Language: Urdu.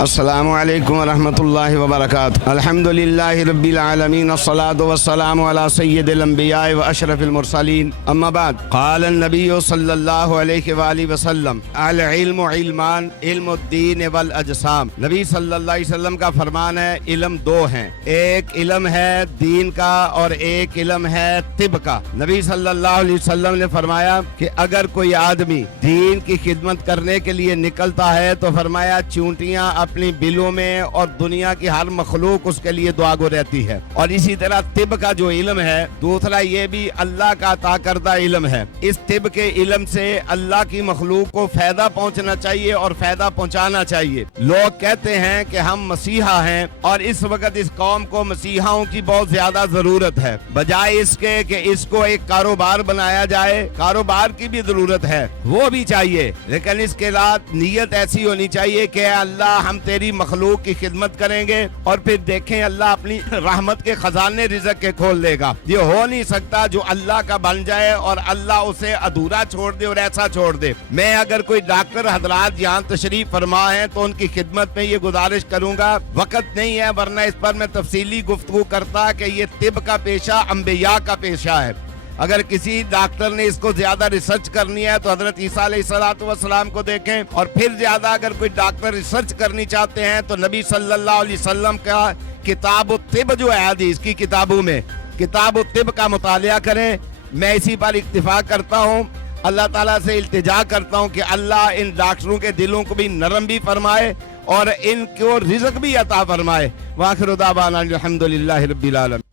السلام علیکم ورحمۃ اللہ وبرکاتہ۔ الحمد للہ رب العالمین، الصلاۃ والسلام علی سید الانبیاء واشرف المرسلین، اما بعد، قال النبی صلی اللہ علیہ وآلہ وسلم العلم علمان، علم الدین والاجسام۔ نبی صلی اللہ علیہ وسلم کا فرمان ہے علم دو ہیں، ایک علم ہے دین کا اور ایک علم ہے طب کا۔ نبی صلی اللہ علیہ وسلم نے فرمایا کہ اگر کوئی آدمی دین کی خدمت کرنے کے لیے نکلتا ہے تو فرمایا چونٹیاں اپنی بلوں میں اور دنیا کی ہر مخلوق اس کے لیے دعا گو رہتی ہے۔ اور اسی طرح طب کا جو علم ہے، دوسرا یہ بھی اللہ کا عطا کردہ علم ہے۔ اس طب کے علم سے اللہ کی مخلوق کو فائدہ پہنچنا چاہیے اور فائدہ پہنچانا چاہیے۔ لوگ کہتے ہیں کہ ہم مسیحا ہیں اور اس وقت اس قوم کو مسیحاؤں کی بہت زیادہ ضرورت ہے، بجائے اس کے کہ اس کو ایک کاروبار بنایا جائے۔ کاروبار کی بھی ضرورت ہے، وہ بھی چاہیے، لیکن اس کے ساتھ نیت ایسی ہونی چاہیے کہ اللہ ہم تیری مخلوق کی خدمت کریں گے اور پھر دیکھیں اللہ اپنی رحمت کے خزانے رزق کے کھول دے گا۔ یہ ہو نہیں سکتا جو اللہ کا بن جائے اور اللہ اسے ادھورا چھوڑ دے اور ایسا چھوڑ دے۔ میں اگر کوئی ڈاکٹر حضرات یہاں تشریف فرما ہیں تو ان کی خدمت میں یہ گزارش کروں گا، وقت نہیں ہے ورنہ اس پر میں تفصیلی گفتگو کرتا کہ یہ طب کا پیشہ انبیاء کا پیشہ ہے۔ اگر کسی ڈاکٹر نے اس کو زیادہ ریسرچ کرنی ہے تو حضرت عیسیٰ علیہ السلام کو دیکھیں، اور پھر زیادہ اگر کوئی ڈاکٹر ریسرچ کرنی چاہتے ہیں تو نبی صلی اللہ علیہ وسلم کا کتاب الطب جو ہے حدیث کی کتابوں میں کتاب الطب کا مطالعہ کریں۔ میں اسی پر اکتفا کرتا ہوں، اللہ تعالیٰ سے التجا کرتا ہوں کہ اللہ ان ڈاکٹروں کے دلوں کو بھی نرم بھی فرمائے اور ان کو رزق بھی عطا فرمائے۔ وآخر دعوانا الحمد للہ رب العالمین۔